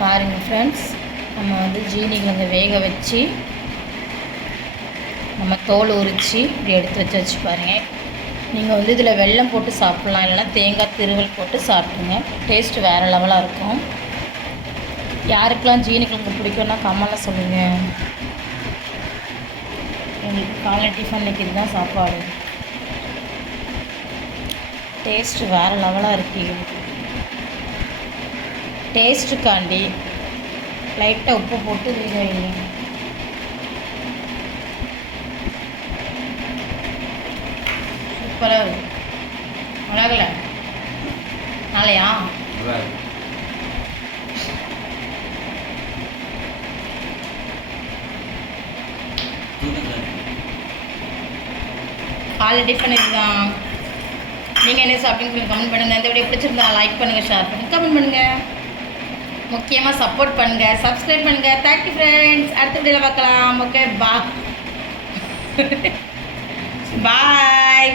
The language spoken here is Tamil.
பாருங்கள் ஃப்ரெண்ட்ஸ், நம்ம வந்து ஜீனிக்கிழங்க வேக வச்சு நம்ம தோல் உரித்து இப்படி எடுத்து வச்சு பாருங்கள். நீங்கள் வந்து இதில் வெல்லம் போட்டு சாப்பிட்லாம், இல்லைனா தேங்காய் திருவல் போட்டு சாப்பிடுங்க. டேஸ்ட்டு வேறு லெவலாக இருக்கும். யாருக்கெல்லாம் ஜீனிக்கிழங்கு பிடிக்கும்னா கமெண்ட்டில் சொல்லுங்கள். எங்களுக்கு காலை டிஃபனுக்கு இதுதான் சாப்பாடு. டேஸ்ட்டு வேறு லெவலாக இருக்குது. டேஸ்ட்டுக்காண்டி லைட்டாக உப்பு போட்டு வேக வைங்க. சூப்பராக இருக்கும். அழகல நாளையா காலை டிஃபன் இதுதான். நீங்கள் என்ன சாப்பிட்டீங்கன்னு கமெண்ட் பண்ணுங்கள். இந்த வீடியோ பிடிச்சிருந்தா லைக் பண்ணுங்கள், ஷேர் பண்ணுங்கள், கமெண்ட் பண்ணுங்கள். முக்கியமாக சப்போர்ட் பண்ணுங்கள், சப்ஸ்கிரைப் பண்ணுங்கள். Thank you friends. அடுத்த வீடியோவில் பார்க்கலாம். ஓகே, பாய்.